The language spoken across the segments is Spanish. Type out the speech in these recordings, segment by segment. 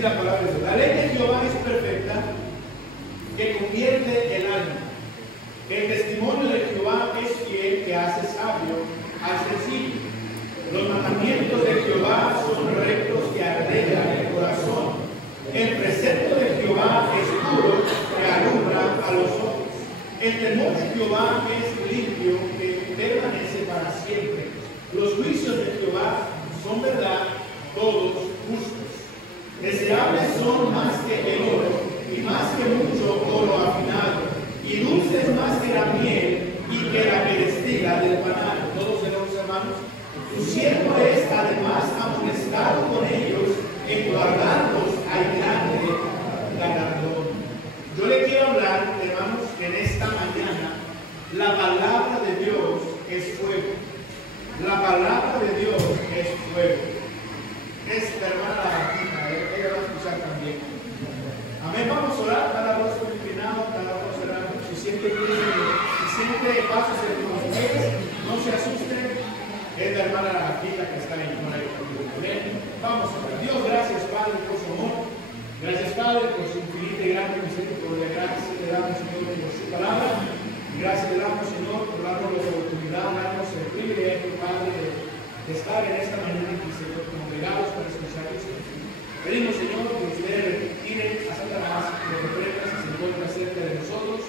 La palabra de Dios. La ley de Jehová es perfecta, que convierte el alma. El testimonio de Jehová es fiel, que hace sabio al sencillo. Los mandamientos de Jehová son rectos, que arreglan el corazón. El precepto de Jehová es puro, que alumbra a los ojos. El temor de Jehová es limpio, que permanece para siempre. Los juicios de Jehová son verdad, todos justos. Deseables son más que el oro, y más que mucho oro afinado, y dulces más que la miel, y que la que destila del panal. Todos tenemos, hermanos. Tu siervo es además amonestado con ellos, en guardarlos hay grande galardón. Yo le quiero hablar, hermanos, que en esta mañana la palabra de Dios es fuego. La palabra de Dios es fuego. Esta hermana, ella va a escuchar también. Amén. Vamos a orar, cada rostro inclinado, cada rostro cerrado. Si siente pasos en los pies, no se asusten. Es la hermana Raquita que está en el Amén. Vamos a orar. Dios, gracias, Padre, por su amor. Gracias, Padre, por su infinita y grande misericordia. Gracias le damos, Señor, por su palabra. Gracias le damos, Señor, por darnos la oportunidad, darnos el privilegio, Padre, de estar en esta mañana aquí, Señor, congregados para escuchar eso. Pedimos, Señor, que ustedes retire a Satanás, que reprenda si se encuentra cerca de nosotros.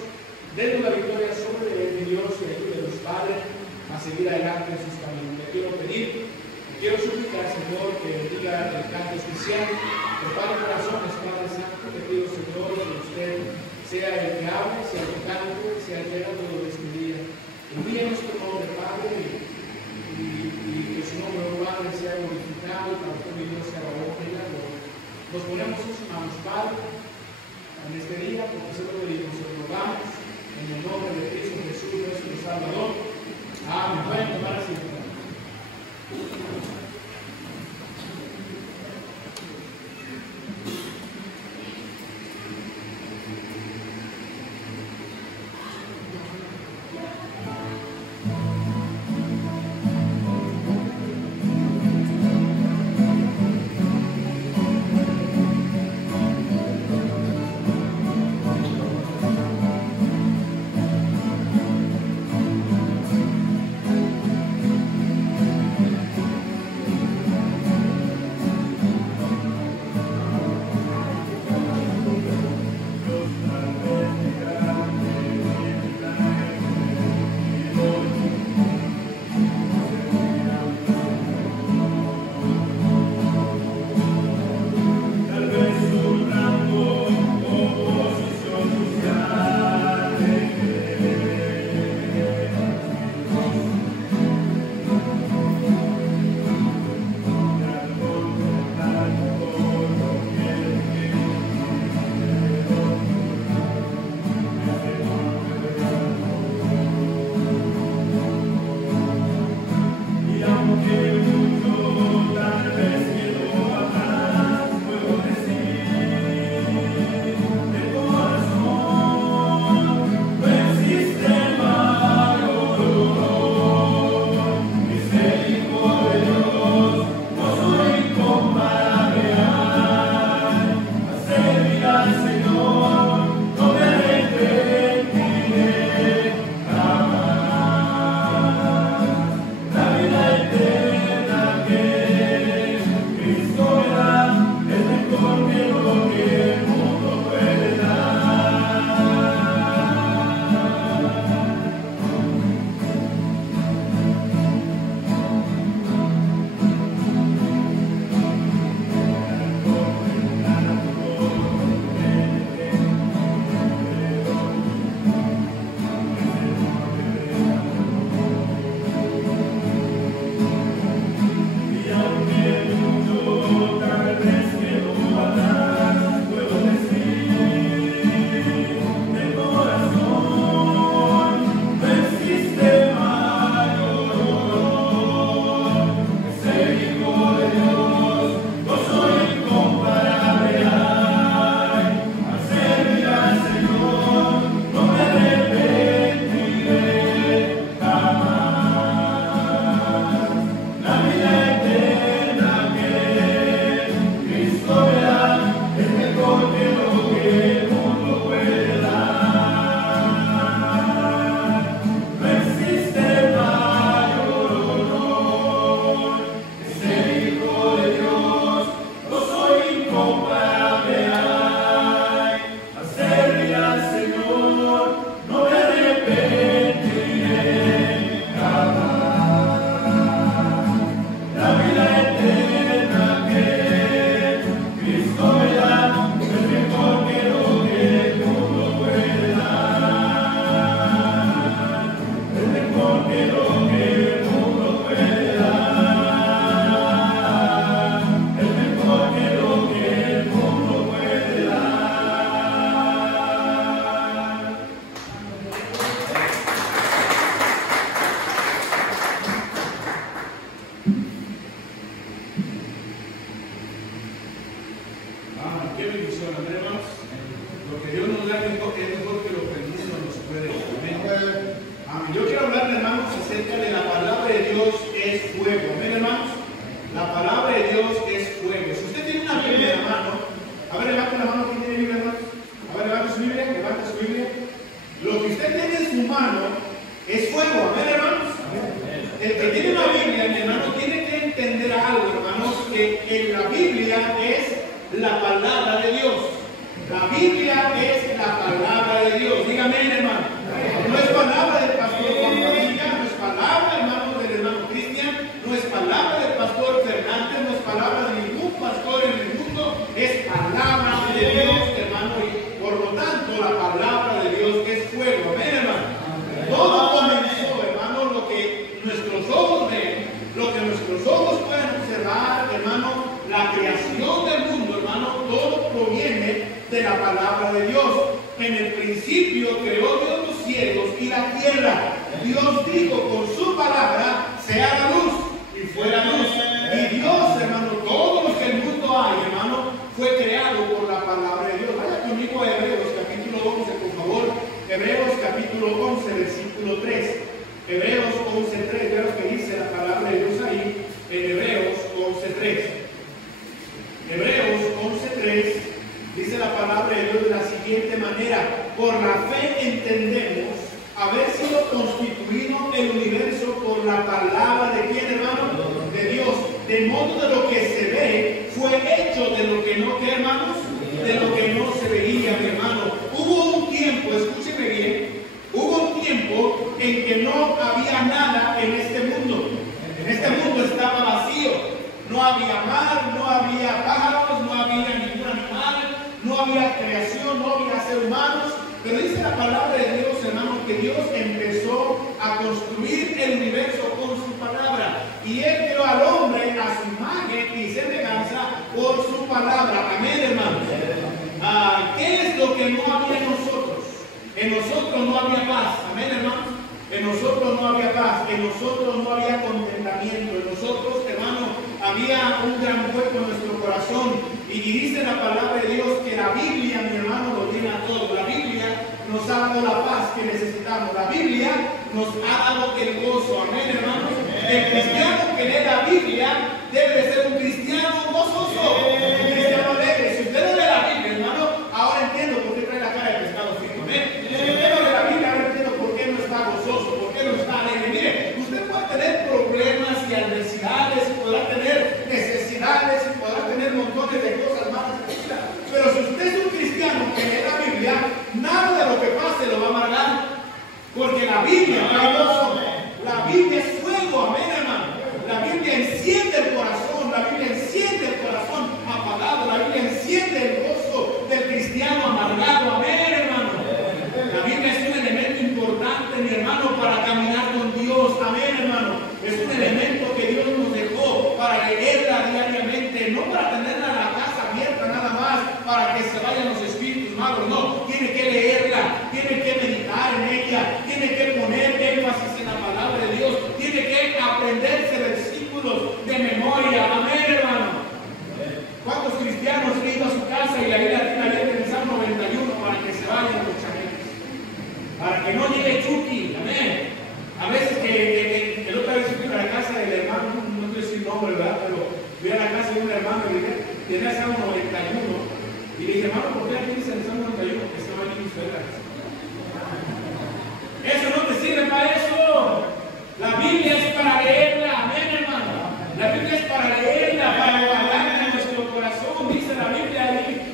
Denos la victoria sobre el Dios y ayude a los padres a seguir adelante en sus caminos. Le quiero pedir, le quiero suplicar, Señor, que bendiga el canto especial. Prepare corazones, Padre Santo. Le pido, Señor, que usted sea el que hable, sea el que cante, sea el que haga todo este día. Envíe nuestro nombre, Padre, y que su nombre, Padre, sea glorificado, para que Dios sea la honra y la gloria. Nos ponemos en sus manos, Padre, en este día, porque se lo pedimos, se lo rogamos, en el nombre de Cristo Jesús, nuestro Salvador. Amén. Pueden tomar asiento. Tal vez que no harás, puedo culpable hay, a servirle al Señor, no me arrepentiré jamás. La vida eterna que Cristo me da es mejor que lo que el mundo puede dar, es mejor que lo que el mundo puede dar, es mejor que lo que el mundo puede dar. Qué bendición, amén, hermanos. Lo que Dios nos da es mejor que lo que el mundo nos puede dar. Amén. Amén. Yo quiero hablar, hermanos, acerca de la palabra de Dios es fuego. Amén, hermanos. La palabra de Dios es fuego. Si usted tiene una Biblia en la mano, a ver, levante la mano. ¿Quién tiene Biblia, hermanos? A ver, levante su Biblia, levante su Biblia. Lo que usted tiene en su mano es fuego. Amén, hermanos. El que tiene una Biblia, mi hermano, tiene que entender algo, hermanos, que en la Biblia es la palabra de Dios. La Biblia es la palabra de Dios. Dígame, hermano. No es palabra del pastor Juan Gaviria, no es palabra, hermano, del hermano Cristian, no es palabra del pastor Fernández, no es palabra de ningún pastor en el mundo, es palabra de Dios, hermano, y por lo tanto la palabra de Dios es fuego. Amén, hermano. Todo comenzó, hermano, lo que nuestros ojos ven, lo que nuestros ojos pueden observar, hermano, la creación del mundo, hermano, todo proviene de la palabra de Dios. En el principio creó Dios los cielos y la tierra. Dios dijo con su palabra, sea la luz, y fue la luz. Y Dios, hermano, todo lo que el mundo hay, hermano, fue creado por la palabra de Dios. Vaya conmigo a Hebreos capítulo 11, por favor. Hebreos capítulo 11, versículo 3. Hebreos 11:3, vea lo que dice la palabra de Dios ahí, en Hebreos 11:3. Hebreos 11:3 dice la palabra de Dios de la siguiente manera: por la fe entendemos haber sido constituido el universo por la palabra de quién, hermano, de Dios, de modo de lo que se ve fue hecho de lo que no, ¿qué, hermanos? De lo que no se veía, mi hermano. Hubo un tiempo, escúcheme bien, hubo un tiempo en que no había nada en este mundo. En este mundo estaba vacío. No había mar, no había pájaros, no había ningún animal, no había creación, no había seres humanos. Pero dice la palabra de Dios, hermano, que Dios empezó a construir el universo con su palabra. Y Él creó al hombre a su imagen y semejanza por su palabra. Amén, hermano. ¿Qué es lo que no había en nosotros? En nosotros no había paz. Amén, hermano. En nosotros no había paz, en nosotros no había contentamiento, en nosotros, hermano, había un gran hueco en nuestro corazón. Y dice la palabra de Dios que la Biblia, mi hermano, lo tiene a todo. La Biblia nos ha dado la paz que necesitamos. La Biblia nos ha dado el gozo. Amén, hermanos. El cristiano que lee la Biblia debe de ser un cristiano gozoso, un cristiano alegre. Si usted no lee la Biblia, hermano, ahora entiendo por qué trae la cara de pescado frito. Amén. Si usted no lee la Biblia, ahora entiendo por qué no está gozoso, por qué no está alegre. Mire, usted puede tener problemas y adversidades, y podrá tener necesidades, y podrá tener montones de cosas malas en su vida. Pero si usted es un cristiano que lee la Biblia, nada de lo que pase lo va a amargar, porque la Biblia trae gozo. La Biblia es fuego, amén, hermano. La Biblia enciende el corazón, la Biblia enciende el corazón apagado, la Biblia enciende el gozo del cristiano amargado, amén, hermano. La Biblia es un elemento importante, mi hermano, para caminar con Dios, amén, hermano. Es un elemento que Dios nos dejó para leerla diariamente, no para tenerla en la casa abierta nada más, para que se vayan los espíritus malos, no. Tiene que leerla, tiene que meditar en ella, tiene que poner énfasis en la palabra de Dios, tiene que aprenderse versículos de memoria, amén, hermano. ¿Cuántos cristianos han ido a su casa y la Biblia tiene abierta en el Salmo 91 para que se vayan los chaneques? Para que no llegue Chucky, amén. A veces que el otra vez fui a la casa del hermano, no quiero decir nombre, ¿verdad? Pero fui a la casa de un hermano y le dije, tenía el Salmo 91. Y le dije, hermano, ¿por qué aquí dice el Salmo 91? Porque se va a ir mis suegras. Eso no te sirve para eso. La Biblia es para leerla, amén, hermano. La Biblia es para leerla, para guardarla en nuestro corazón. Dice la Biblia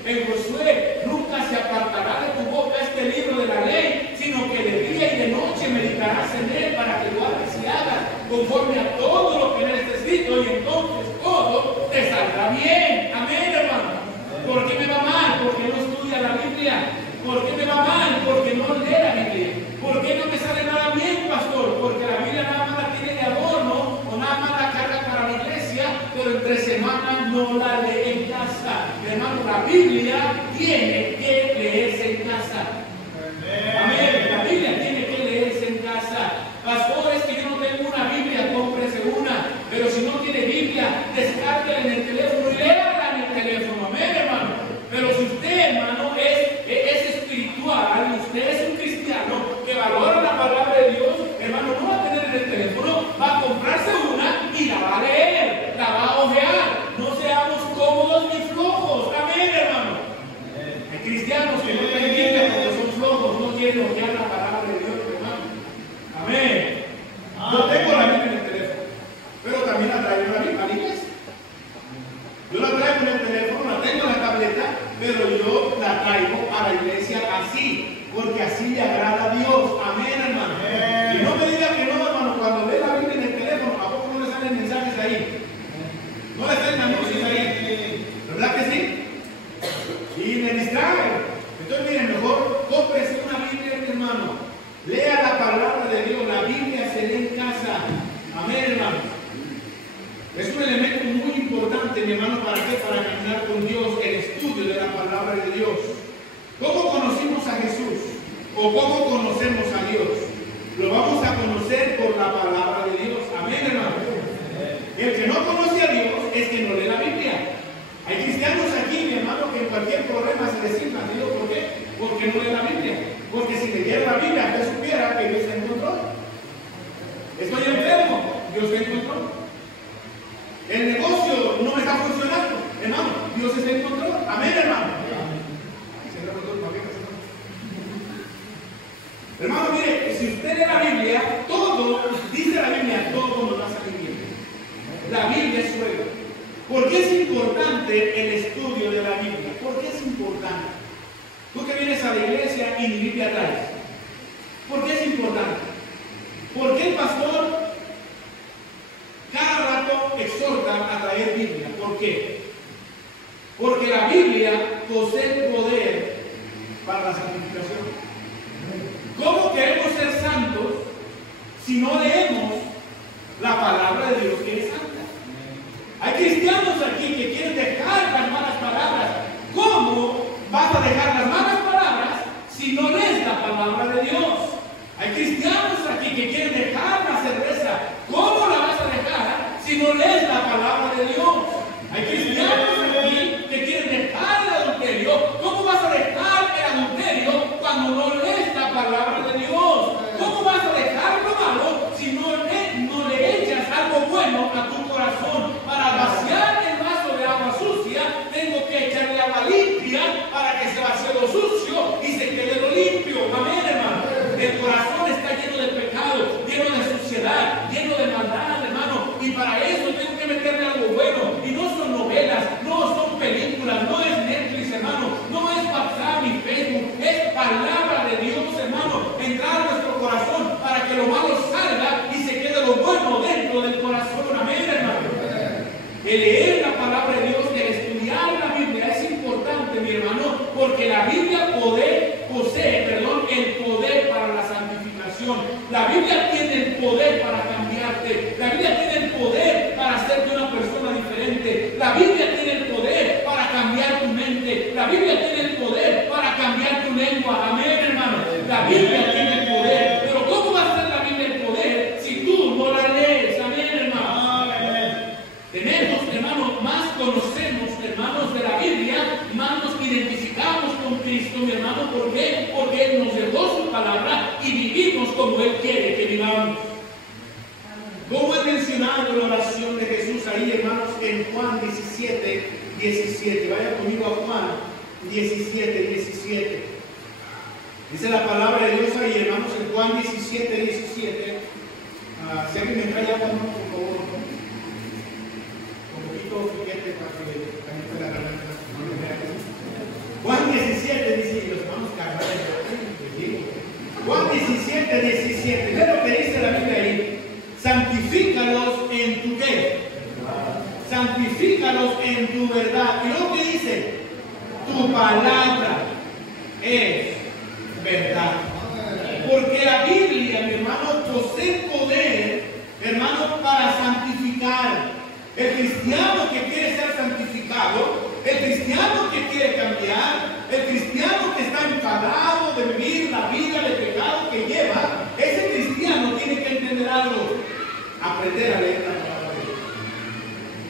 en Josué, nunca se apartará de tu boca este libro de la ley, sino que de día y de noche meditarás en él para que lo hagas y hagas conforme a todo lo que en él está escrito, y entonces todo te saldrá bien. Amén, hermano. ¿Por qué me va mal? Porque no estudia la Biblia. ¿Por qué me va mal? Porque no lee la Biblia. ¿Por qué no me sale nada bien, pastor? Porque la Biblia nada más la tiene de amor, ¿no? O nada más la carga para la iglesia, pero entre semanas no la lee en casa. Hermano, la Biblia tiene que leerse en casa. Amén. La Biblia tiene que leerse en casa. Pastor, es que yo no tengo una Biblia, cómprese una. Pero si no tiene Biblia, descárguela en el teléfono y léala en el teléfono. Amén, hermano. Pero si usted, hermano, es espiritual, usted es un cristiano que valora la palabra de Dios, hermano, no va a tener en el teléfono, va a comprarse una y la va a leer, la va a ojear. No seamos cómodos ni flojos. Amén, hermano. Hay cristianos que no tienen Biblia porque son flojos, no quieren ojear la palabra de Dios, hermano. Amén. Yo tengo la Biblia en el teléfono, pero también la traigo a la iglesia. Yo la traigo en el teléfono, la tengo en la tableta, pero yo la traigo a la iglesia así, porque así le agrada a Dios. Amén, hermano. Y no me diga que no, hermano, cuando lee la Biblia en el teléfono, ¿a poco no le salen mensajes ahí? No le salen anuncios ahí. ¿Verdad que sí? Y me distraen. Entonces, miren, mejor cómprese una Biblia, mi hermano. Lea la palabra de Dios. La Biblia se lee en casa. Amén, hermano. Es un elemento muy importante, mi hermano, ¿para qué? Para caminar con Dios, el estudio de la palabra de Dios. ¿Cómo conocimos a Jesús? ¿O cómo conocemos a Dios? Lo vamos a conocer por la palabra de Dios. Amén, hermano. El que no conoce a Dios es que no lee la Biblia. Hay cristianos aquí, mi hermano, que en cualquier problema se les sientan. ¿Digo por qué? Porque no lee la Biblia. Porque si leyera la Biblia, usted supiera que Dios está en control. Estoy enfermo, Dios está en control. El negocio no me está funcionando, hermano, Dios está en control. Amén, hermano. Hermano, mire, si usted lee la Biblia, todo, dice la Biblia, todo nos va a salir bien. La Biblia es fuego. ¿Por qué es importante el estudio de la Biblia? ¿Por qué es importante? Tú que vienes a la iglesia y ni Biblia traes. ¿Por qué es importante? Porque el pastor cada rato exhorta a traer Biblia. ¿Por qué? Porque la Biblia posee poder para la santificación. ¿Cómo queremos ser santos si no leemos la palabra de Dios que es santa? Hay cristianos aquí que quieren dejar las malas palabras. ¿Cómo vas a dejar las malas palabras si no lees la palabra de Dios? Hay cristianos aquí que quieren dejar la cerveza. ¿Cómo la vas a dejar si no lees la palabra de Dios? Hay cristianos aquí que quieren dejar el adulterio. ¿Cómo vas a dejar el adulterio cuando no lees la palabra de Dios? ¿Cómo vas a dejar lo malo si no le echas algo bueno a tu corazón? Para vaciar el vaso de agua sucia, tengo que echarle agua limpia para que se vacíe lo sucio y se quede lo limpio. Amén, hermano. El corazón está lleno de pecado, lleno de suciedad, lleno de maldad, hermano. Y para eso tengo que meterle algo bueno. Y no son novelas, no son películas, no es Netflix, hermano. No es WhatsApp ni Facebook, es palabra de Dios, hermano. Entrar a nuestro corazón para que lo malo salga y se quede lo bueno dentro del corazón. Amén, hermano. El leer la palabra de Dios, el estudiar la Biblia es importante, mi hermano, porque la Biblia posee el poder para la santificación. La Biblia tiene el poder para cambiarte. La Biblia tiene el poder para hacerte una persona diferente. La Biblia tiene el poder para cambiar tu mente. La Biblia tiene el poder para cambiar tu lengua. Amén, hermano. La Biblia tiene el poder. Pero ¿cómo va a ser la Biblia el poder si tú no la lees? Amén, hermano. Tenemos, hermanos, más conocemos, hermanos, de la Biblia, más nos identificamos con Cristo, mi hermano. ¿Por qué? Porque Él nos dejó su palabra y vivimos como Él quiere que vivamos. Como he mencionado la oración de Jesús ahí, hermanos, en Juan 17:17. Vaya conmigo a Juan 17:17. Dice la palabra de Dios ahí, hermanos, en Juan 17:17. Si alguien me trae agua, por favor. Un poquito, fíjate, para que también pueda ganar. Juan 17, 17. Ve lo que dice la Biblia ahí. Santifícalos en tu qué. Santifícalos en tu verdad. Y lo que dice, tu palabra es verdad. Porque la Biblia, mi hermano, posee poder, hermano, para santificar. El cristiano que quiere ser santificado, el cristiano que quiere cambiar, el cristiano que está enfadado de vivir la vida de pecado que lleva, ese cristiano tiene que entender algo, aprender a leer la palabra de Dios.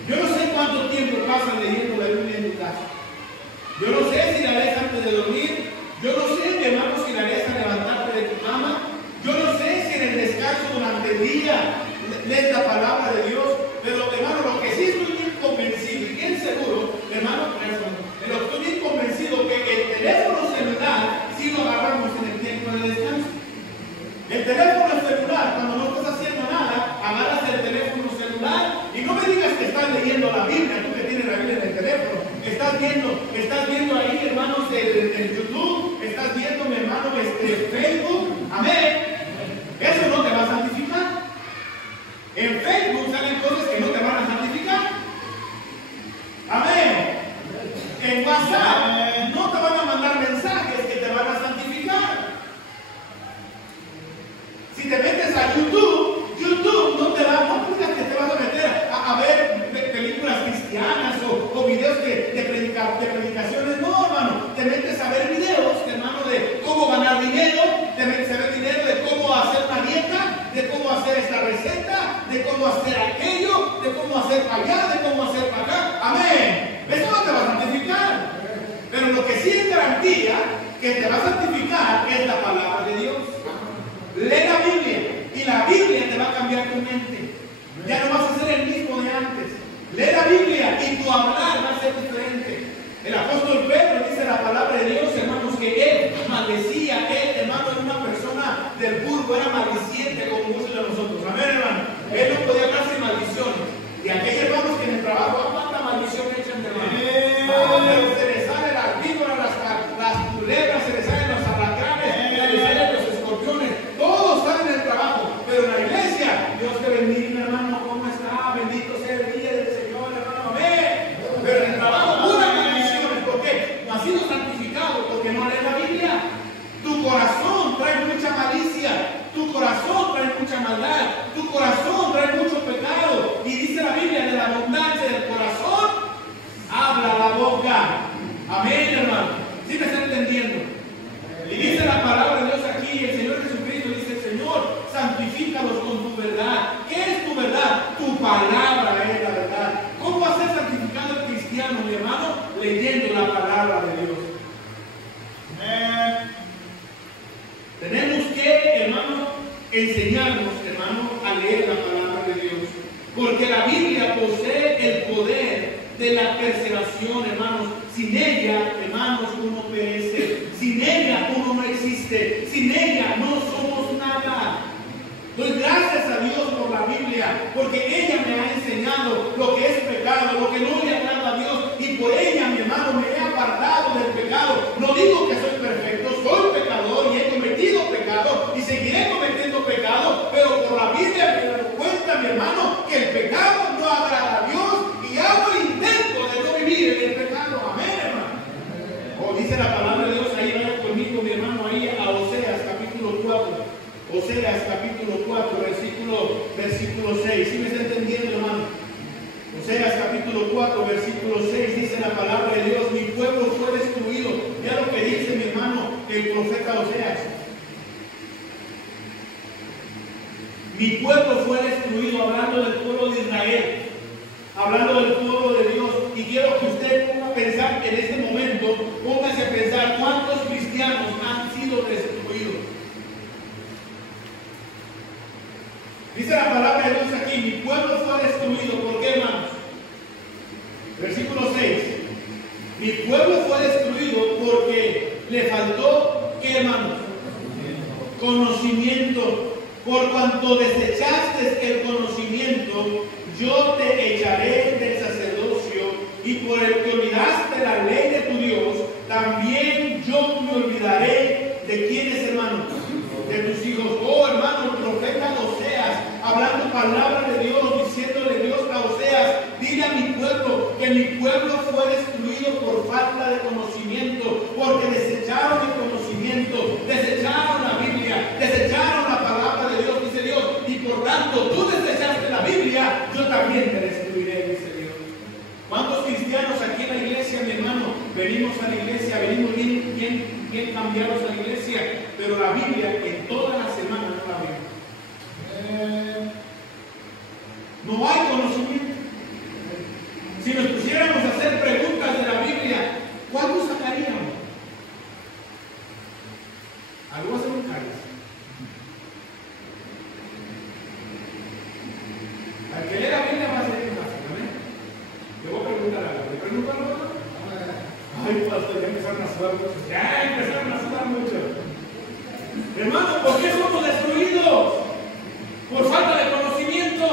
Yo no sé cuánto tiempo pasas leyendo la Biblia en tu casa. Yo no sé si la lees antes de dormir. Yo no sé, mi hermano, si la lees al levantarte de tu cama. Yo no sé si en el descanso durante el día lees la palabra de Dios. Pero, hermano, lo que sí estoy bien convencido y bien seguro, hermano, pero estoy bien convencido que el teléfono celular sí lo agarramos en el tiempo de descanso. El teléfono celular, cuando no estás haciendo nada, agarras el teléfono celular y no me digas que estás leyendo la Biblia, tú que tienes la Biblia en el teléfono. Estás viendo ahí, hermanos, el YouTube, estás viendo, mi hermano, Facebook. Amén. Eso no te va a santificar. En Facebook salen cosas que no te van a santificar. Amén. En WhatsApp no te van a mandar mensajes que te van a santificar. Si te metes a YouTube no te va, no piensas que te vas a meter a ver películas cristianas o videos de predicaciones. No, hermano. Te metes a ver videos, hermano, de cómo ganar dinero, te metes a ver dinero de cómo hacer una dieta, de cómo hacer esta receta, de cómo hacer aquello, de cómo hacer para allá, de cómo hacer para acá. Amén. Eso no te va a santificar. Pero lo que sí es garantía que te va a santificar es la palabra de Dios. Lee la Biblia y la Biblia te va a cambiar tu mente. Ya no vas a ser el mismo de antes. Lee la Biblia y tu hablar va a ser diferente. El apóstol Pedro dice la palabra de Dios, hermanos, que él maldecía, él, hermano, era una persona del vulgo, era maldiciente como muchos de nosotros. Amén, hermano. Él no podía hablar sin maldiciones. Y aquellos hermanos que en el trabajo, ¿cuánta maldición echan de hermano? Se les salen las víboras, las culebras, se les salen los alacranes, se les salen los escorpiones, todos salen del trabajo. Pero en la iglesia, Dios te bendiga, hermano, ¿cómo está? Bendito sea el día del Señor, hermano. Amén. Pero en el trabajo, puras maldiciones. ¿Por qué? No ha sido santificado porque no lees la Biblia. Tu corazón trae mucha malicia, tu corazón trae mucha maldad, tu corazón trae mucho pecado. Y dice la Biblia, de la abundancia del corazón habla la boca. Amén, hermano. ¿Sí me está entendiendo? Y dice la palabra de Dios aquí, el Señor Jesucristo dice, Señor, santifícalos con tu verdad. ¿Qué es tu verdad? Tu palabra es la verdad. ¿Cómo va a ser santificado el cristiano, mi hermano? Leyendo la palabra de Dios. Tenemos que, hermano, enseñarnos, hermano, a leer la palabra de Dios. Porque la Biblia posee el poder de la perseveración, hermanos. Sin ella, hermanos, uno perece. Sin ella uno no existe. Sin ella no somos nada. Doy gracias a Dios por la Biblia, porque ella me ha enseñado lo que es pecado, lo que no le agrada a Dios, y por ella, mi hermano, me he apartado del pecado. No digo que soy perfecto, soy pecador y he cometido pecado y seguiré cometiendo pecado, pero por la Biblia me doy cuenta, mi hermano, que el pecado no agrada a Dios y hago el intento de no vivir en el pecado. Amén, hermano. O dice la palabra de Dios ahí, vaya conmigo, mi hermano, ahí a Oseas capítulo 4. Oseas capítulo 4, versículo 6. ¿Sí me está entendiendo, hermano? Oseas capítulo 4, versículo 6 dice la palabra de Dios, mi pueblo fue destruido. Ya lo que dice, mi hermano, el profeta Oseas. Mi pueblo fue destruido, hablando del pueblo de Israel, hablando del pueblo de Dios. Y quiero que usted ponga a pensar en este momento, póngase a pensar cuántos cristianos han sido destruidos. Dice la palabra de Dios aquí, mi pueblo fue destruido. ¿Por qué, hermanos? Versículo 6. Mi pueblo fue destruido porque le faltó, ¿qué, hermanos? Conocimiento. Por cuanto desechaste el conocimiento, yo te echaré del sacerdocio, y por el que olvidaste la ley de tu Dios, también yo me olvidaré de quiénes, hermanos. venimos a la iglesia, venimos bien cambiados a la iglesia, pero la Biblia en toda la semana no la vemos. No hay conocimiento. Si nos pusiéramos a hacer preguntas de la Biblia, ¿cuánto sacaríamos? Algo hace un cáliz. Al que lee la Biblia va a ser fácil, ¿amén? Le voy a preguntar algo. ¿Le pregunto algo? Ay, pastor, ya empezaron a sudar mucho. Ya empezaron a sudar mucho. Hermano, ¿por qué somos destruidos? Por falta de conocimiento.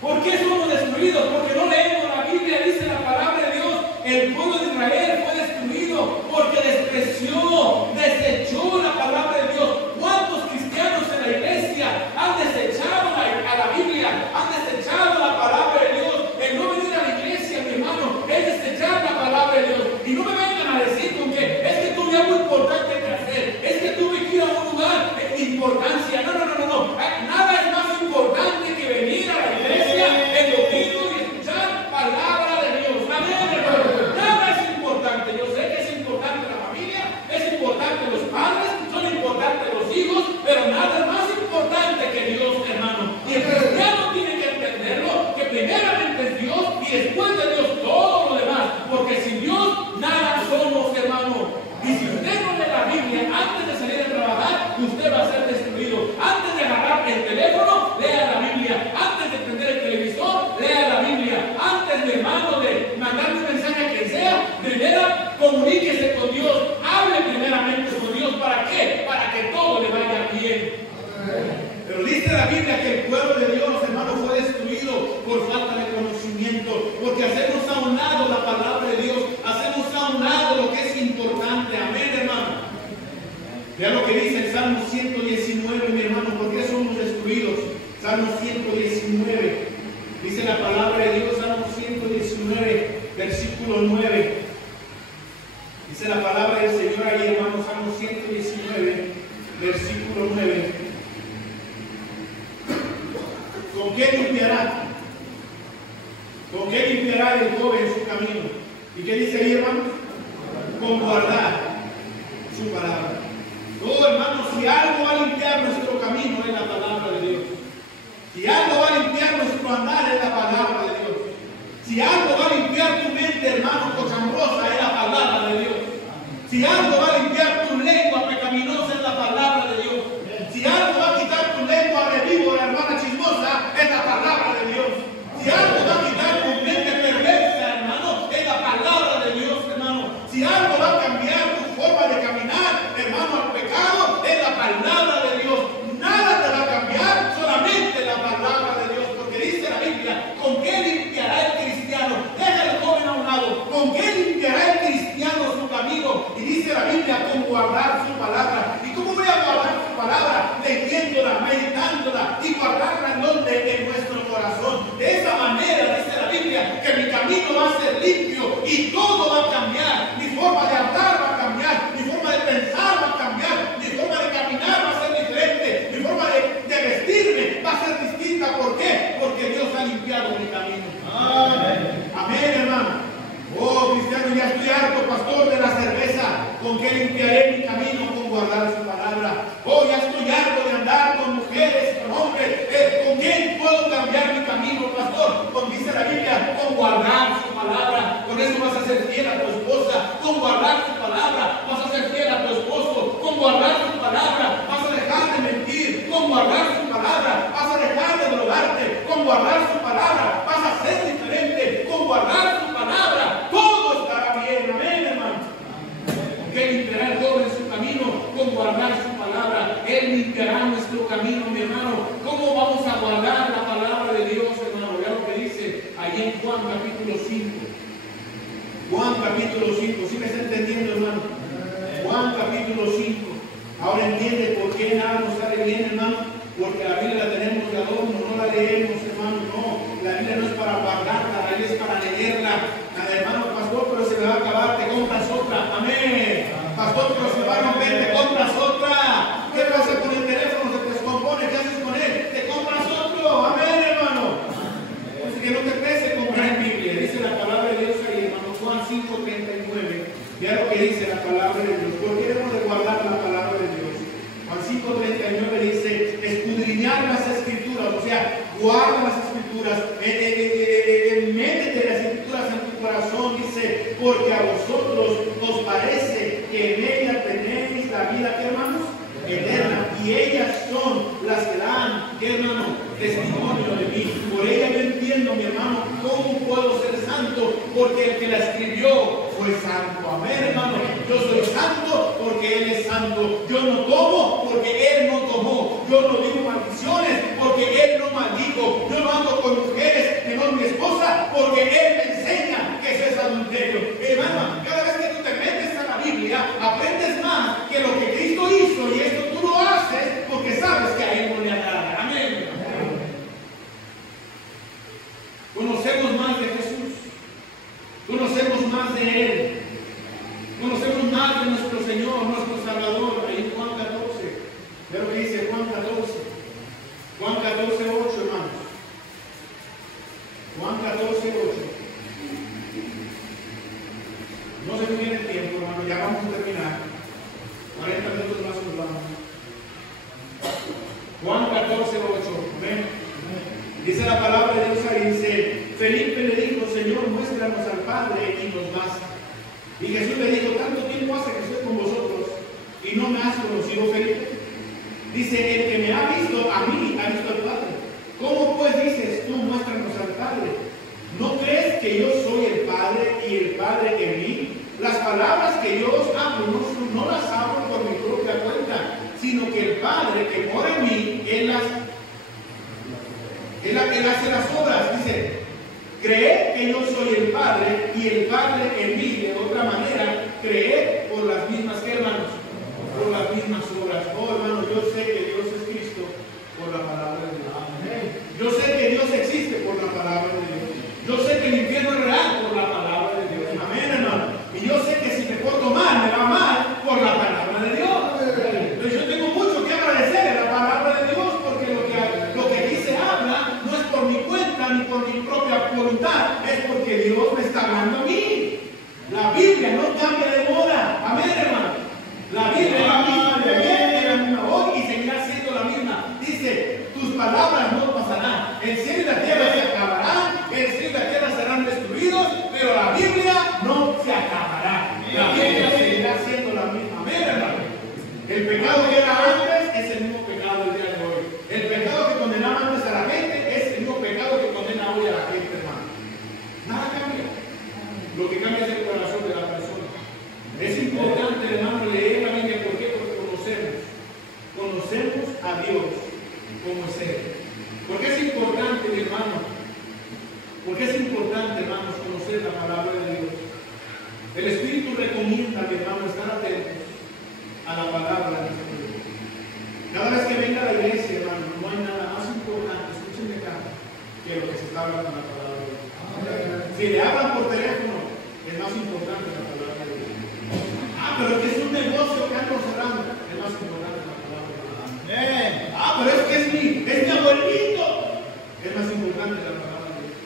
¿Por qué somos destruidos? Porque no leemos la Biblia, dice la palabra de Dios. El pueblo de Israel fue destruido porque despreció, desechó la palabra de Dios. ¿Cuántos cristianos en la iglesia han desechado a la Biblia? Han desechado la palabra de Dios. El no venir a la iglesia, mi hermano, es desechar la palabra de Dios. Y no me vengan a decir con que es que tuve algo importante que hacer, es que tuve que ir a un lugar de importancia. No. Nada es más importante que venir a la iglesia, el domingo y escuchar palabra de Dios. Amén, hermano. Nada es importante. Yo sé que es importante la familia, es importante los padres, son importantes los hijos, pero nada es más importante que Dios, hermano. Y el cristiano tiene que entenderlo, que primeramente es Dios y después de Dios todo lo demás, porque sin Dios nada somos, hermano. Y si usted no lee la Biblia antes de salir a trabajar, usted va a ser destruido. Antes de agarrar el teléfono, lea la Biblia. Antes de prender el televisor, lea la Biblia. Antes, mi hermano, de mandar un mensaje a quien sea, primero comuníquese con Dios. Hable primeramente con Dios. ¿Para qué? Para que todo le vaya bien. Pero dice la Biblia que el pueblo de Dios, hermano, fue destruido por falta de conocimiento, porque hacemos a un lado la palabra de Dios, hacemos a un lado lo que es importante. Amén, hermano. Vea lo que dice el Salmo 119, mi hermano, ¿por qué somos destruidos? Salmo 119, dice la palabra de Dios, Salmo 119, versículo 9. Dice la palabra del Señor ahí, hermano, Salmo 119, versículo 9. ¿Con qué limpiará? ¿Con qué limpiará el joven su camino? ¿Y qué dice ahí, hermano? Con guardar su palabra. No, hermano, si algo va a limpiar nuestro camino es la palabra de Dios. Si algo va a limpiar nuestro andar es la palabra de Dios. Si algo va a limpiar tu mente, hermano, cochambrosa es la palabra de Dios. Si algo va a limpiar tu lengua pecaminosa es la palabra de Dios. Si algo va a quitar tu lengua de víbora, hermana chismosa, es la palabra de Dios. Si algo va a quitar tu mente perversa, hermano, es la palabra de Dios, hermano. Si algo va a cambiar tu forma de caminar, hermano, al pecado, es la palabra de Dios. Nada te va a cambiar, solamente la palabra de Dios. Porque dice la Biblia, ¿con qué limpiará el cristiano? Deja el joven a un lado. ¿Con qué limpiará el cristiano su camino? Y dice la Biblia, con guardar su palabra. ¿Y cómo voy a guardar su palabra? Leyéndola, meditándola y guardarla en donde, en nuestro corazón. De esa manera, dice la Biblia, que mi camino va a ser limpio y todo va a cambiar. Mi forma de hablar va a cambiar, mi forma de pensar va a cambiar, mi forma de caminar va a ser diferente, mi forma de vestirme va a ser distinta. ¿Por qué? Porque Dios ha limpiado mi camino. Amén. Amén, hermano. Oh, cristiano, ya estoy harto, pastor, de la cerveza. ¿Con qué limpiaré mi camino? Con guardar su palabra. Oh, ya estoy harto de andar con mujeres, con hombres. ¿Con quién puedo cambiar mi camino, pastor? Con, dice la Biblia, con guardar su palabra. Con eso vas a ser fiel a tu esposa. Con guardar su palabra vas a ser fiel a tu esposo. Con guardar su palabra vas a dejar de mentir. Con guardar su palabra vas a dejar de drogarte. Con guardar su palabra vas a ser diferente. Con guardar su palabra todo estará bien. Amén, hermano. ¿Qué limpiará el joven su camino? Con guardar su palabra. Él limpiará nuestro camino, mi hermano. ¿Cómo vamos a guardar la palabra de Dios, hermano? Vea lo que dice ahí en Juan capítulo 5. Juan capítulo 5. ¿Sí me está entendiendo, hermano? Juan capítulo 5. Ahora entiende por qué nada nos sale bien, hermano. Porque la Biblia la tenemos de adorno, no la leemos, hermano. No, la Biblia no es para guardarla, la Biblia es para leerla. Hermano, pastor, pero se me va a acabar, te compras otra. Amén. Pastor, pero se va a romper, te compras otra. ¿Qué pasa con el teléfono? Se te descompone, ¿qué haces con él? Te compras otro. Amén, hermano. Dice que no te pese comprar en Biblia. Dice la palabra de Dios ahí, hermano, Juan 5:39. dice la palabra de Dios. ¿Por qué debemos de guardar la palabra de Dios? Juan 5:39 dice, escudriñar las escrituras, o sea, guarda las escrituras, métete las escrituras en tu corazón, dice, porque a vosotros os parece que en ella tenéis la vida, ¿qué, hermanos? Eterna, y ellas son las que dan, ¿qué, hermano? Testimonio de mí. Por ella yo entiendo, mi hermano, cómo puedo ser santo, porque el que la escribió fue santo. Amén, hermano. Yo soy santo porque Él es santo. Yo no tomo porque Él no tomó. Yo no digo maldiciones porque Él no maldijo. Yo no ando con mujeres que no es mi esposa porque Él me enseña que eso es adulterio. Hermano, cada vez que tú te metes a la Biblia, aprendes más que lo que Cristo hizo, y esto tú lo haces porque sabes que a Él no le agrada. Amén. Conocemos más de Jesús, conocemos más de Él, conocemos más de nuestro Señor, nuestro Salvador. Ahí en Juan 14, ve lo que dice Juan 14, Juan 14, 8, hermanos. Juan 14, 8. No se me viene el tiempo, hermano, ya vamos a terminar. 40 minutos más nos vamos. Juan 14, 8. Ven. Dice la palabra de Dios ahí, dice, Felipe le dijo, Señor, muéstranos al Padre y nos basta. Y Jesús le dijo, tanto tiempo hace que estoy con vosotros y no me has conocido, Felipe. Dice, el que me ha visto a mí, ha visto al Padre. ¿Cómo pues dices tú, muéstranos al Padre? ¿No crees que yo soy el Padre y el Padre en mí? Las palabras que yo os hablo no las hablo por mi propia cuenta, sino que el Padre que mora en mí, Él hace las obras. Dice, creed que yo soy el Padre y el Padre en mí. De otra manera, creed por las mismas, ¿qué, hermanos? Por las mismas obras. Oh, hermano, yo sé que Dios es Cristo por la palabra de Dios. Amén. Yo sé que Dios existe por la palabra de Dios. Yo sé que el infierno es real por la palabra de Dios. Amén, hermano. Y yo sé que si me porto mal, me va mal por la palabra de Dios. Entonces yo tengo mucho que agradecer a la palabra de Dios, porque lo que aquí se habla no es por mi cuenta ni por mi propia voluntad, es porque Dios me está hablando a mí. La Biblia no cambia de moda. Amén, hermano. La Biblia es la misma de ayer, es la misma hoy y seguirá siendo la misma. Dice, tus palabras no pasarán. El cielo y la tierra se acabarán, el cielo y la tierra serán destruidos, pero la Biblia no se acabará. La Biblia seguirá siendo la misma. Amén, hermano. El pecado que era antes es el mismo pecado del día de hoy. El pecado que condenaba antes a la gente es el mismo pecado que condena hoy a la gente, hermano. Nada cambia. Lo que cambia es el corazón de la persona. Es importante, hermano, leer la Biblia. ¿Por qué? Porque conocemos a Dios como es Él. ¿Por qué es importante, mi hermano? ¿Por qué es importante, hermanos, conocer la palabra de Dios? El Espíritu recomienda, mi hermano, estar atentos a la palabra de Dios. Cada vez que venga a la iglesia, hermano, no hay nada más importante, escúchenme acá, que lo que se está hablando en la palabra de Dios. Si le hablan por teléfono, es más importante la palabra de Dios. Pero que es un negocio que ando cerrando, es más importante la palabra de Dios. Pero es que es mi abuelito, es más importante la palabra de Dios.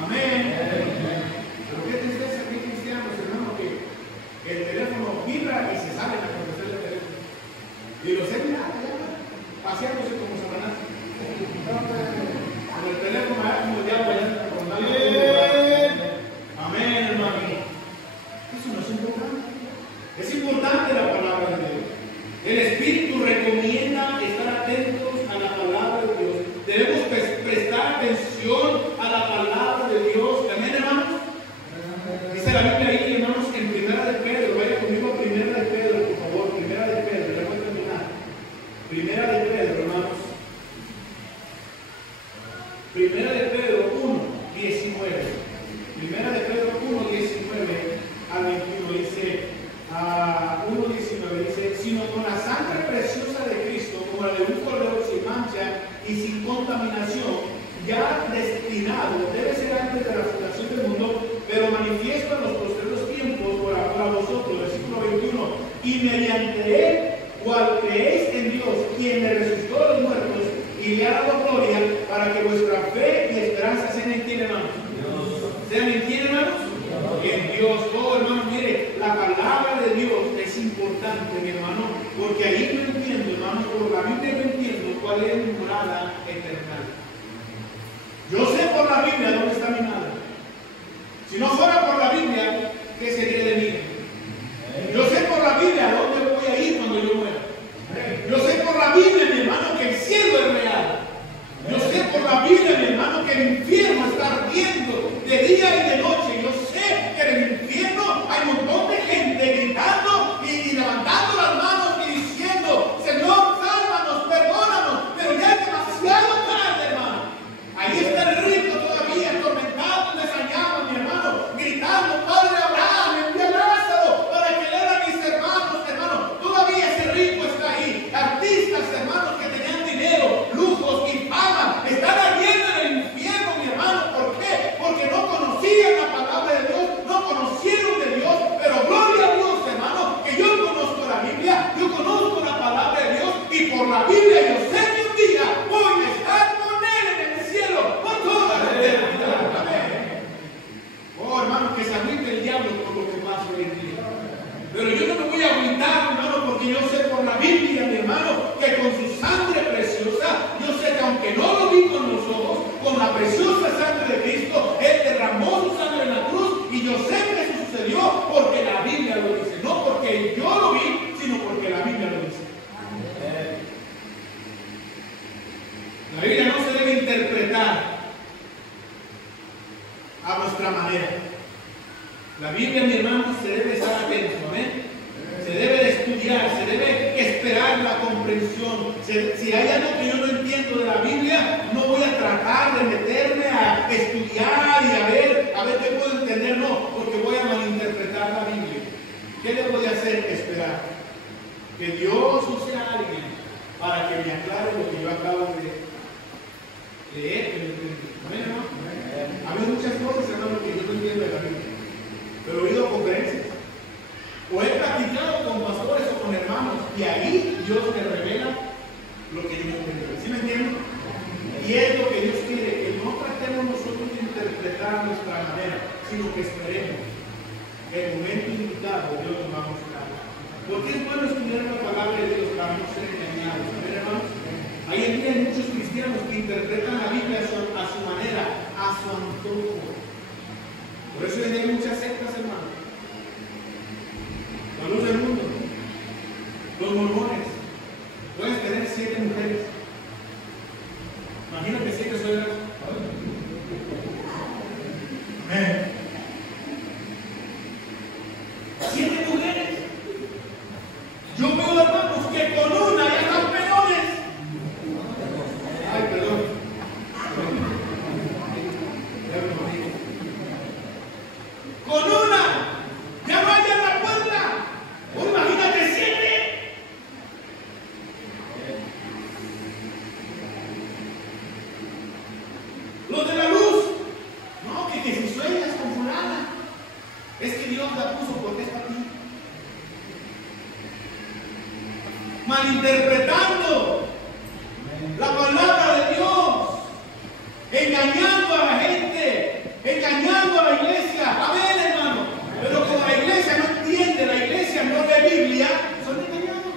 Amén. Pero qué tristeza, qué cristianos, hermano, que el teléfono vibra y se sale a contestar el teléfono. Y los paseándose como Satanás. Con el teléfono como el diablo allá rondando. Amén, hermano. Eso no es importante. Es importante la palabra de Dios. El Espíritu recomienda estar atentos a la palabra de Dios. Debemos prestar atención a la palabra de Dios. Amén, hermanos. Dice la Biblia ahí, hermanos, en Primera de Pedro. Vaya conmigo a Primera de Pedro, por favor. Primera de Pedro, ya voy a terminar. Primera de Pedro, hermanos. Primera de Pedro 1, 19. Primera de Pedro 1, 19 al 21 dice, 1, 19 dice, sino con la sangre preciosa de Cristo, como la de un cordero sin mancha y sin contaminación, ya destinado, debe ser antes de la fundación del mundo, pero manifiesto en los posteriores tiempos por amor a vosotros. Versículo 21, y mediante él, cual creéis en Dios, quien le resucitó de los muertos y le ha dado gloria, para que vuestra fe y esperanza sean en quién, hermanos. ¿Sean en quién, hermanos? En Dios. Oh, hermanos, mire, la palabra interesante, mi hermano, porque ahí yo entiendo, hermano, por la Biblia yo entiendo cuál es mi morada eterna. Yo sé por la Biblia dónde está mi nada. Si no fuera por la Biblia, ¿qué sería de mí? Yo sé por la Biblia a dónde voy a ir cuando yo muera. Yo sé por la Biblia, mi hermano, que el cielo es real. Yo sé por la Biblia, mi hermano, que el infierno está ardiendo de día y de noche. Yo sé que en el infierno hay un montón de gente gritando y levantando las manos y diciendo: Señor, sálvanos, perdónanos, pero ya es demasiado tarde, hermano. Ahí está el rico todavía, atormentado, desañado, mi hermano, gritando: Padre Abraham, envía a Lázaro para que le den a mis hermanos, hermano. Todavía ese rico está ahí. Artistas, hermanos, que tenían dinero, lujos y fama, están ardiendo en el infierno, mi hermano. ¿Por qué? Porque no conocían la palabra de Dios, no conocieron de Dios. Pero gloria a Dios, hermano, que yo conozco la Biblia, yo conozco la palabra de Dios, y por la Biblia yo sé que un día voy a estar con Él en el cielo por toda la eternidad. Amén. Oh, hermano, que se agüite el diablo por lo que pasa hoy en día. Pero yo no me voy a agüitar, hermano, porque yo sé por la Biblia, mi hermano, que con su sangre preciosa, yo sé que aunque no lo vi con los ojos, con la preciosa sangre de Cristo, Él derramó su sangre en la cruz, y yo sé que eso sucedió porque la Biblia lo dice. No porque yo lo vi, sino porque la Biblia lo dice. La Biblia no se debe interpretar a nuestra manera. La Biblia, mi hermano, se debe estar atento, ¿amén? Se debe de estudiar, se debe esperar la comprensión. Si hay algo que yo no entiendo de la Biblia, no voy a tratar de meterme a estudiar y a ver qué puedo entender, no, porque voy a malinterpretar la Biblia. ¿Qué le voy a hacer? Esperar que Dios use a alguien para que me aclare lo que yo acabo de leer. ¿Amén, hermano? Hay muchas cosas, hermano, que yo no entiendo de la Biblia. Pero he oído conferencias, o he platicado con pastores o con hermanos, y ahí Dios me revela lo que yo no entiendo. ¿Sí me entienden? Y es lo que Dios quiere, que no tratemos nosotros de interpretar nuestra manera, sino que esperemos que el momento indicado Dios nos va a mostrar. Porque es bueno estudiar la palabra de Dios para no ser engañados. ¿Ven, hermanos? Hay en día muchos cristianos que interpretan la Biblia a su manera, a su antojo. Por eso hay muchas sectas, hermano. La luz del mundo. Los mormones. Puedes tener 7 mujeres. Imagínate 7 suegras. Amén. 7 mujeres. Yo veo, hermanos, que con una ya están pelones. Ay, perdón. Con una ya no hay en la puerta. Oh, imagínate 7. Los de la luz, no, que si sueñas con fulana, es que Dios la puso porque es para ti. Malinterpretando la palabra de Dios, engañando a la gente, engañando a la iglesia. Amén, hermano. Pero como la iglesia no entiende, la iglesia no lee Biblia, son engañados,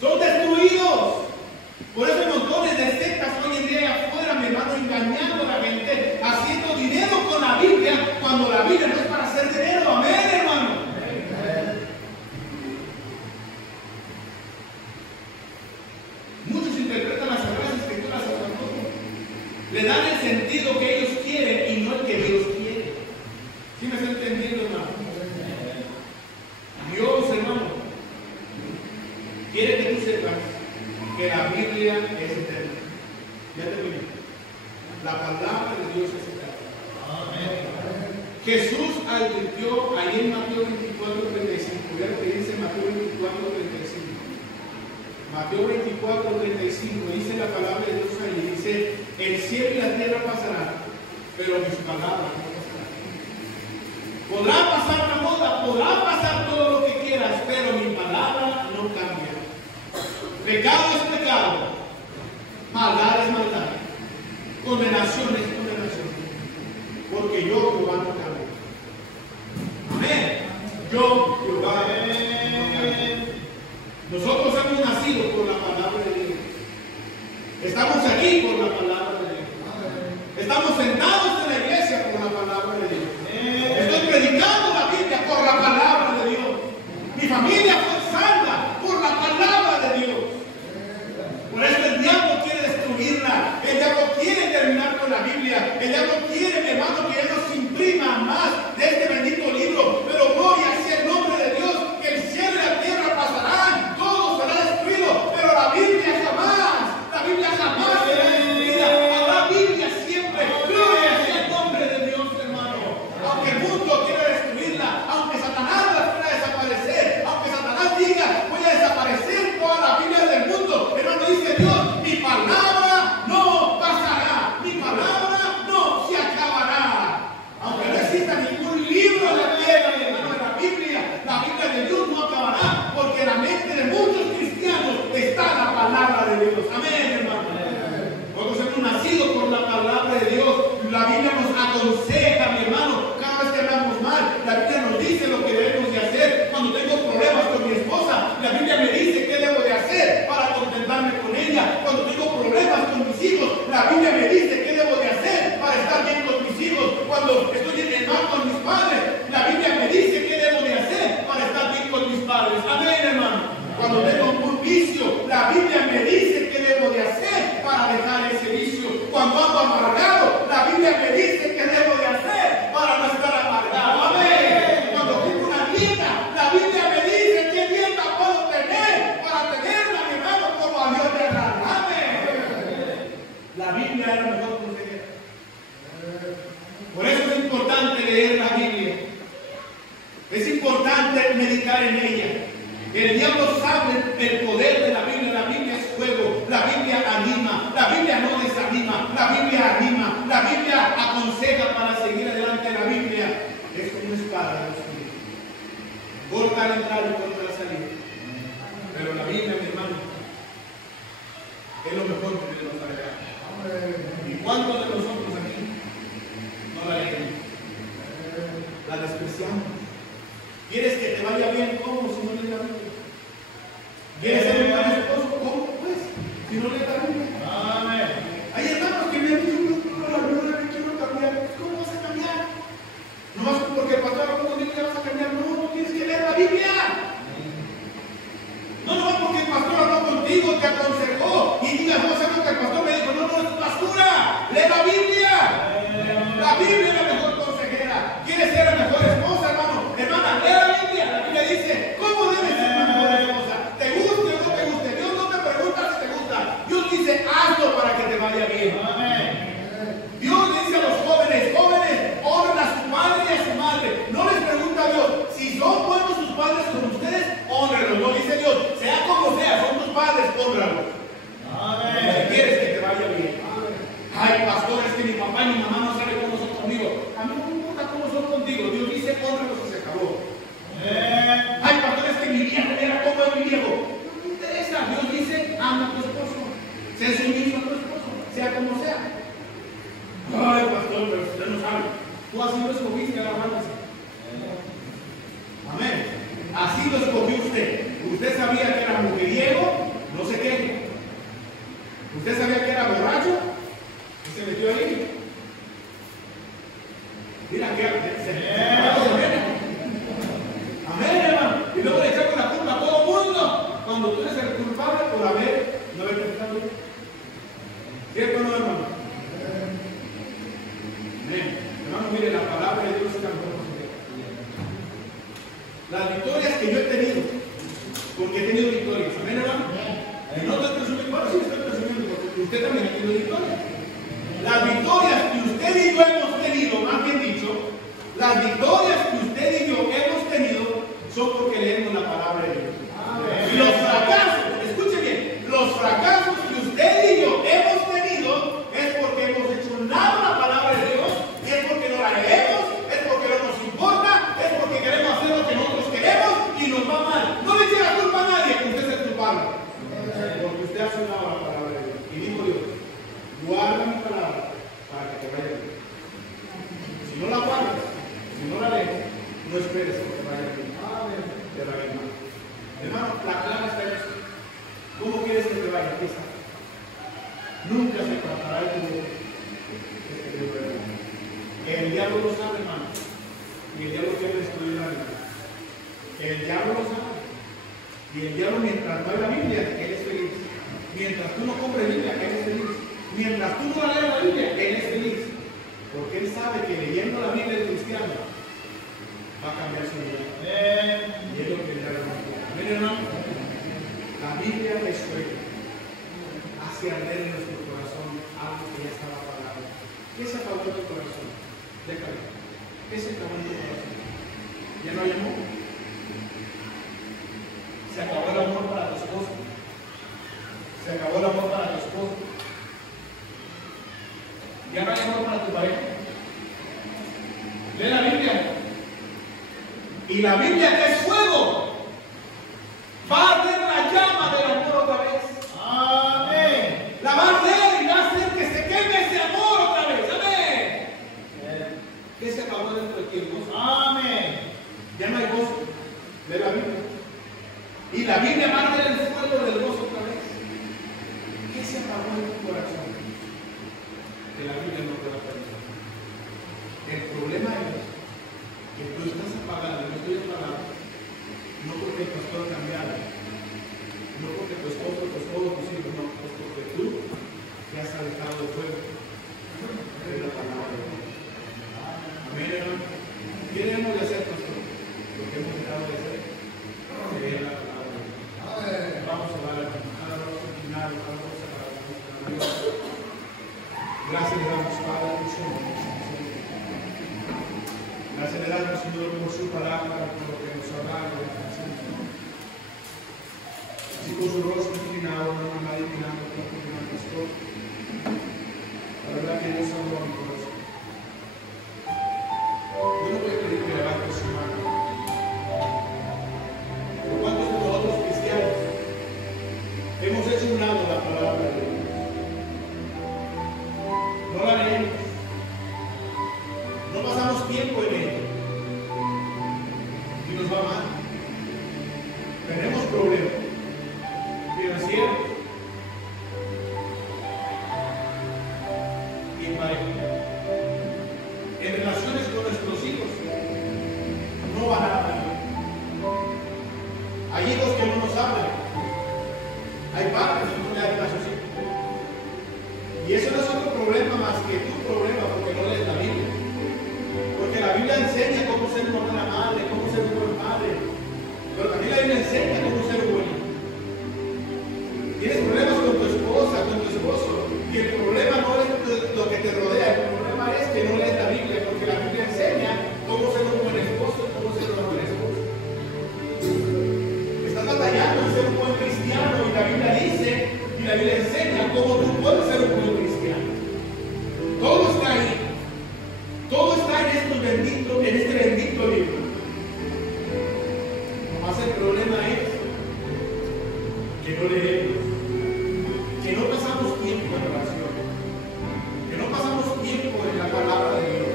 son destruidos. Por eso hay montones de sectas hoy en día afuera, mi hermano, engañando a la gente, haciendo dinero con la Biblia, cuando la Biblia no es para hacer dinero. Amén, hermano. Muchos interpretan las Sagradas Escrituras a su antojo. Le dan el sentido que ellos quieren y no el que Dios quiere. ¿Sí me está entendiendo, hermano? Dios, hermano, quiere que tú sepas que la Biblia es eterna. Ya terminé. La palabra de Dios es eterna. Amén. Jesús advirtió ahí en Mateo 24:35. Vean lo que dice Mateo 24:35. Mateo 24:35 dice la palabra de Dios ahí. Dice: el cielo y la tierra pasarán, pero mis palabras no pasarán. Podrá pasar la moda, podrá pasar todo lo que quieras, pero mi palabra no cambia. Pecado es pecado, maldad es maldad, condenación es condenación, porque yo, Jehová, no cambio. Amén. Yo, Jehová, Nosotros hemos nacido por la palabra de Dios. Estamos aquí por la palabra de Dios. Estamos sentados en la iglesia por la palabra de Dios. Estoy predicando la Biblia por la palabra de Dios. Mi familia fue salva por la palabra de Dios. Por eso el diablo quiere destruirla. El diablo quiere terminar con la Biblia. El diablo quiere, mi hermano, que no se imprima más de este bendito libro. Pero gloria sea el nombre de Dios, que el cielo y la tierra pasarán, todo será destruido, pero la Biblia jamás será destruida. Habrá Biblia siempre. Gloria sea el nombre de Dios, hermano. Aunque el mundo quiera destruirla, aunque Satanás la quiera desaparecer, aunque Satanás diga voy a desaparecer toda la Biblia del mundo, hermano, dice Dios, mi palabra no pasará, mi palabra no se acabará. Aunque no exista ningún libro en la tierra, mi hermano, de la Biblia de Dios no acabará, porque en la mente de muchos cristianos está la palabra de Dios. Amén, hermano. Nosotros hemos nacido por la palabra de Dios. La Biblia nos aconseja, mi hermano, cada vez que hablamos mal, la Biblia nos dice lo que debemos de hacer. Cuando tengo problemas con mi esposa, la Biblia me dice qué debo de hacer para contentarme con ella. Cuando tengo problemas con mis hijos, la Biblia me dice qué debo de hacer para estar bien con mis hijos. Cuando estoy en mal con mis padres, la Biblia me dice qué debo de hacer para estar bien con mis padres. Amén, hermano. Cuando tengo un vicio, la Biblia me dice qué debo de hacer para dejar ese vicio. Cuando ando amargado, la Biblia me dice qué debo de hacer para no estar amargado. Amén. Cuando tengo una dieta, la Biblia me dice qué dieta puedo tener para tenerla, mi hermano, como a Dios le agrada. Amén. La Biblia es la mejor consejera. Por eso es importante leer la Biblia. Es importante meditar en ella. El diablo sabe el poder de la Biblia. La Biblia es fuego. La Biblia anima. La Biblia no desanima. La Biblia anima. La Biblia aconseja para seguir adelante. La Biblia es como una espada de los espíritus. Corta al entrar y corta al salir. Pero la Biblia, mi hermano, es lo mejor que tenemos para acá. ¿Y cuántos de nosotros aquí no la leemos? La despreciamos. ¿Quieres que te vaya bien? ¿Cómo? Si no lees la Biblia. ¿Quieres ser un buen esposo? ¿Cómo? Pues, si no lees la Biblia. Amén. Hay hermanos que me han dicho, la Biblia que quiero cambiar. ¿Cómo vas a cambiar? No más porque el pastor habló contigo ya vas a cambiar. No, no tienes que leer la Biblia. No, no, porque el pastor habló contigo, te aconsejó y digas, no sé lo que el pastor me dijo. No, no, es basura. Lee la Biblia. La Biblia es la mejor consejera. ¿Quieres ser la mejor esposa, hermano? Hermana, lee la Biblia. La Biblia dice, ¿cómo debes ser la mejor esposa? ¿Te guste o no te guste? Dios no te pregunta si te gusta. Dios dice, hazlo para que te vaya bien. Amén. Dios le dice a los jóvenes, honren a su padre y a su madre. No les pregunta a Dios, si son buenos sus padres con ustedes, honrenlos. No dice Dios, sea como sea, son tus padres, honralos. Amén. Si quieres que te vaya bien. Ay, pastor, es que mi papá y mi mamá no saben cómo son conmigo. A mí no me importa cómo son contigo. Dios dice, honralos y se acabó. Ay, pastor, es que mi viejo, mira cómo es mi viejo. No me interesa. Dios dice, ama a tu esposo. Sé sumiso a tu esposo, sea como sea. Ay, pastor, pero usted no sabe. Tú así lo escogiste, aguántese. Amén. Así lo escogió usted. Usted sabía que era mujeriego, no se queje. Usted sabía que era borracho y se metió ahí. Mira que se amén, hermano. Y luego le echamos la culpa a todo el mundo cuando tú eres el culpable por no haber pensado bien. ¿Cierto o no, hermano? Amén. Hermano, mire, la palabra de Dios es la mejor consejera. Las victorias que yo he tenido, porque he tenido victorias, amén, hermano. Y no estoy presumiendo, bueno, sí estoy presumiendo, porque usted también ha tenido victorias. Las victorias que usted y yo hemos tenido, más bien dicho, las victorias que usted y yo hemos tenido son porque leemos la palabra de Dios. Y los fracasos, escuche bien, los fracasos que usted y yo hemos tenido es porque hemos hecho nada la palabra de Dios, y es porque no la leemos, es porque no nos importa, es porque queremos hacer lo que nosotros queremos y nos va mal. No le eche la culpa a nadie, que usted es el culpable. Porque usted ha sonado la palabra de Dios. Y dijo Dios, guarda mi palabra para que te vaya bien. Si no la guardas, si no la lees, diablo lo sabe. Y el diablo, mientras no hay la Biblia, él es feliz. Mientras tú no compres Biblia, él es feliz. Mientras tú no leas la Biblia, él es feliz. Porque él sabe que leyendo la Biblia del cristiano va a cambiar su vida. Y es lo que le da la Biblia. Miren, hermano, la Biblia es fuerte. Hace arder en nuestro corazón algo que ya estaba apagado. ¿Qué se apagó en tu corazón? Déjalo. ¿Qué se acabó en tu corazón? ¿Ya no hay amor? Se acabó el amor para tu esposo. Se acabó el amor para tu esposo. Ya no hay amor para tu pareja. Lee la Biblia. Y la Biblia, que es fuego, va a arder la llama del amor otra vez. Amén. La va a arder y va a hacer que se queme ese amor otra vez. Amén. ¿Qué se acabó dentro de ti? El gozo. Amén. Ya no hay gozo. Lee la Biblia. Y la Biblia va a arder el fuego del gozo otra vez. ¿Qué se acabó en tu corazón? Que la Biblia no te va a permitir. El problema es que tú estás apagado, yo estoy apagado, no porque el pastor ha cambiado, no porque tu esposo, tu esposo, tus hijos, no, es porque tú te has alejado del fuego de la palabra de Dios. Amén, hermano. ¿Qué debemos de hacer, pastor? Lo que hemos dejado de hacer, leer la palabra de Dios. Vamos a dar al final, vamos a dar a Dios. Gracias le damos, Padre, a tu Señor. Gracias le damos, Señor, por su palabra, por lo que nos ha dado. Así con su rostro inclinado, no nadie mirando por el pastor. La verdad que Dios habló a mi corazón. Yo no voy a pedir que levante su mano. ¿Por cuántos de nosotros cristianos hemos hecho un lado la palabra de Dios? No la leemos. No pasamos tiempo en ella. Y nos va mal. Tenemos problemas financieros y en pareja. En relaciones con nuestros hijos no va nada bien. Hay hijos que no nos hablan. Hay padres que no le hablan a sus hijos. Y eso no es otro problema más que tu problema porque no lees la Biblia. Porque la Biblia enseña cómo ser una buena madre, cómo ser un buen padre. Pero también la Biblia enseña cómo ser bueno. Tienes problemas con tu esposa, con tu esposo. Y el problema no es lo que te rodea, el problema es que no lees la Biblia, porque la Biblia enseña cómo ser un buen esposo y cómo ser una buena esposa. Estás batallando en ser un buen cristiano y la Biblia dice, y la Biblia enseña cómo tú puedes ser un buen cristiano. Todo está ahí. Todo está en este bendito libro. Nomás el problema es que no leemos, que no pasamos tiempo en oración, que no pasamos tiempo en la palabra de Dios.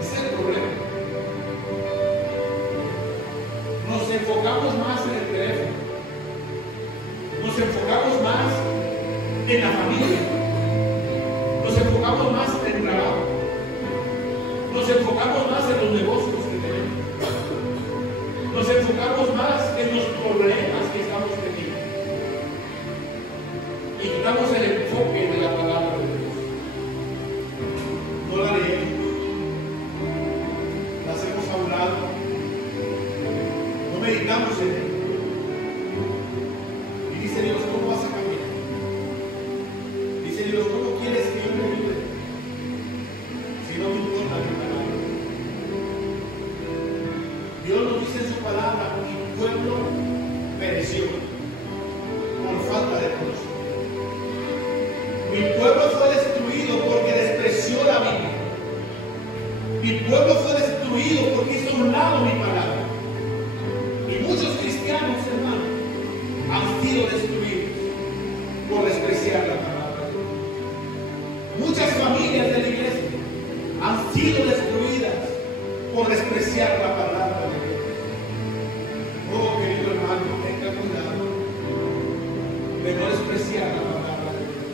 Ese es el problema. Nos enfocamos más en el teléfono, nos enfocamos más en la familia. Nos enfocamos más en el trabajo. Nos enfocamos más en los negocios que tenemos. Nos enfocamos más en los problemas que estamos teniendo. Y quitamos el enfoque de la palabra de Dios. No la leemos. La hacemos a un lado. No meditamos en ella. Y dice Dios, ¿cómo vas a cambiar? Dice Dios, ¿cómo quieres que yo me ayude? Si no me importa mi palabra. Dios nos dice en su palabra, mi pueblo pereció por falta de conocimiento. Mi pueblo fue destruido porque despreció la Biblia. Mi pueblo fue destruido porque hizo a un lado mi palabra. Y muchos cristianos, hermanos, han sido destruidos por despreciar la palabra. Muchas familias de la iglesia han sido destruidas por despreciar la palabra de Dios. Oh, querido hermano, tenga cuidado de no despreciar la palabra de Dios.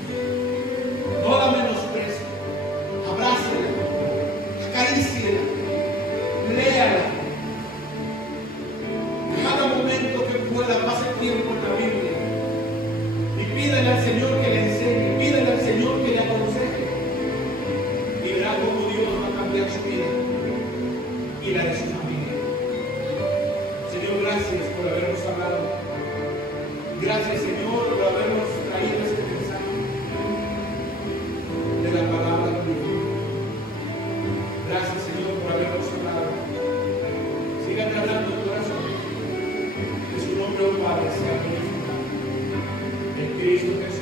No la menosprecie. Abrácela, acaríciela, léala, tiempo en la Biblia. Y pídale al Señor que le enseñe, pídale al Señor que le aconseje. Y verá cómo Dios va a cambiar su vida y la de su familia. Señor, gracias por habernos hablado. Gracias, Señor, por habernos traído este mensaje de la palabra tuya. Gracias, Señor, por habernos hablado. Síganme hablando en tu corazón. Que su nombre, oh Padre, sea glorificado. En Cristo Jesús.